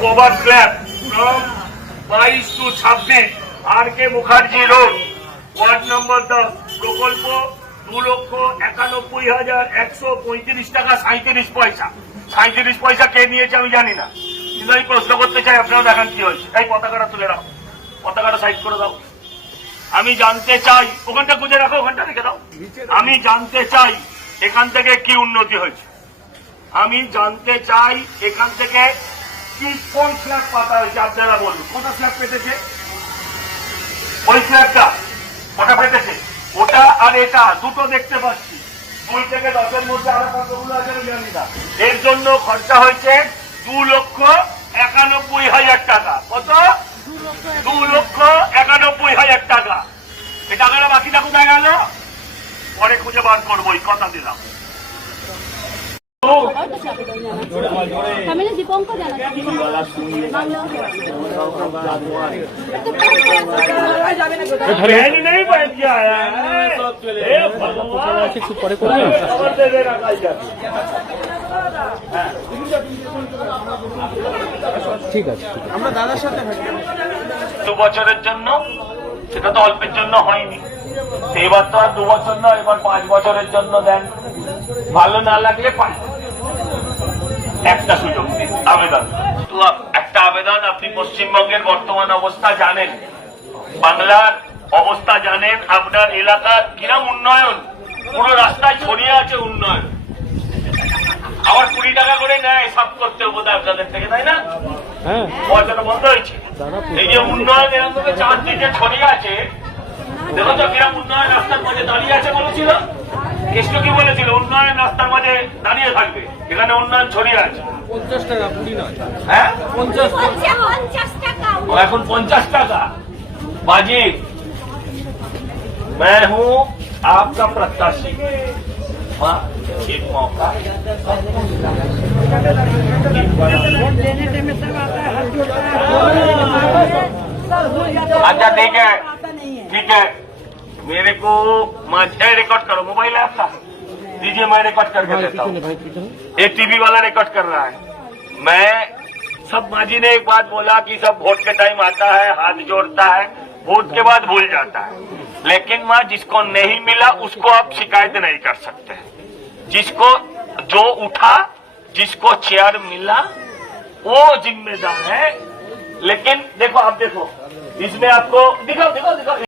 cover slab from 22 to 26 R.K. Mukherjee Road, ward number 10, প্রকল্প 2,91,135 টাকা 37 পয়সা। 37 পয়সা কে নিয়েছে আমি জানি না, কিন্তু আমি প্রশ্ন করতে চাই, আপনারা দেখেন কি হয়েছে। এই পতাকাটা তুলে রাখো, পতাকাটা সাইড করে দাও। আমি জানতে চাই, ওখানটা গুজে রাখো, ওখানটা রেখে দাও। আমি জানতে চাই এখান থেকে কি উন্নতি হয়েছে। আমি জানতে চাই এখান থেকে কি কোন স্ল্যাব পাতা হয়েছে, আপনারা বলুন। কোনটা স্ল্যাব পেতেছে? ওই স্ল্যাবটা ওটা পেতেছে, ওটা আর এটা দুটো দেখতে পাচ্ছি। 2 থেকে 10 মধ্যে আরো কতগুলো আছে আমি জানি না। এর জন্য খরচা হয়েছে 2,91,000 টাকা। কত? 2,91,000 টাকা। এই টাকাটা বাকিটা কোথায় গেল? পরে খুঁজে বার করবো, এই কথা দিলাম। ঠিক আছে, আমরা দাদার সাথে 2 বছরের জন্য, সেটা তো অল্পের জন্য হয়নি। এবার তো আর 2 বছর নয়, এবার 5 বছরের জন্য দেন। ভালো না লাগলে একটা সুযোগ দিন, আবেদন। তো একটা আবেদন, আপনি পশ্চিমবঙ্গের বর্তমান অবস্থা জানেন, বাংলার অবস্থা জানেন, আপনার এলাকার কিরম উন্নয়ন, পুরো রাস্তায় ছড়িয়ে আছে উন্নয়ন। আবার 20 টাকা করে নেয় সব করতে বোধ হয় আপনাদের থেকে, তাই না? হ্যাঁ, পয়সাটা বন্ধ হয়েছে। এই যে উন্নয়ন এরকম ভাবে 4 দিকে ছড়িয়ে আছে, দেখো তো কিরম উন্নয়ন রাস্তার মাঝে দাঁড়িয়ে আছে। বলেছিল কৃষ্ণ কি বলেছিল? উন্নয়ন রাস্তার মাঝে দাঁড়িয়ে থাকবে, এখানে উন্নয়ন ছড়িয়ে আছে। 50 টাকা, 20 নয়। হ্যাঁ, 50 টাকা। এখন 50 টাকা। बाजी, मैं हूँ आपका प्रत्याशी। एक मौका, अच्छा ठीक है, ठीक है। मेरे को रिकॉर्ड करो, मोबाइल है आपका, दीजिए, मैं रिकॉर्ड करके देता हूँ। एक टीवी वाला रिकॉर्ड कर रहा है। मैं सब माजी ने एक बात बोला कि सब वोट के टाइम आता है, हाथ जोड़ता है, वोट के बाद भूल जाता है। लेकिन माँ, जिसको नहीं मिला उसको आप शिकायत नहीं कर सकते। जिसको जो उठा, जिसको चेयर मिला, वो जिम्मेदार है। लेकिन देखो, आप देखो, इसमें आपको दिखाओ दिखाओ दिखाओ।